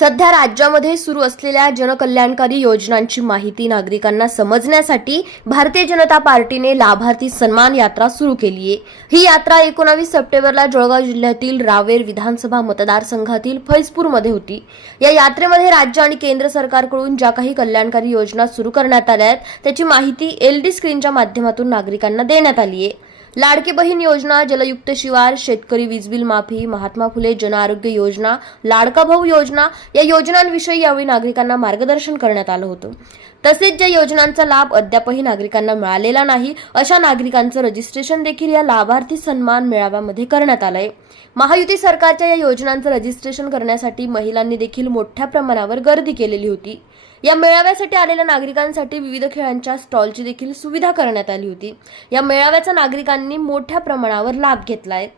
सध्या राज्यामध्ये सुरू असलेल्या जनकल्याणकारी योजनांची माहिती नागरिकांना समजण्यासाठी भारतीय जनता पार्टीने लाभार्थी सन्मान यात्रा सुरू केली आहे ही यात्रा एकोणावीस सप्टेंबरला जळगाव जिल्ह्यातील रावेर विधानसभा मतदारसंघातील फैजपूरमध्ये होती. या यात्रेमध्ये राज्य आणि केंद्र सरकारकडून ज्या काही कल्याणकारी योजना सुरू करण्यात आल्या आहेत त्याची माहिती एलडी स्क्रीनच्या माध्यमातून नागरिकांना देण्यात आली आहे लाडकी बहीण योजना जलयुक्त शिवार शेतकरी वीजबिल माफी महात्मा फुले जन आरोग्य योजना लाडका भाऊ योजना या योजनांविषयी यावेळी नागरिकांना मार्गदर्शन करण्यात आलं होतं. तसेच ज्या योजनांचा लाभ अद्यापही नागरिकांना मिळालेला नाही अशा नागरिकांचं रजिस्ट्रेशन देखील या लाभार्थी सन्मान मेळाव्यामध्ये करण्यात आलंय. महायुती सरकारच्या या योजनांचं रजिस्ट्रेशन करण्यासाठी महिलांनी देखील मोठ्या प्रमाणावर गर्दी केलेली होती. या मेळाव्यासाठी आलेल्या नागरिकांसाठी विविध खेळांच्या स्टॉलची देखील सुविधा करण्यात आली होती. या मेळाव्याचा नागरिकांनी मोठ्या प्रमाणावर लाभ घेतला आहे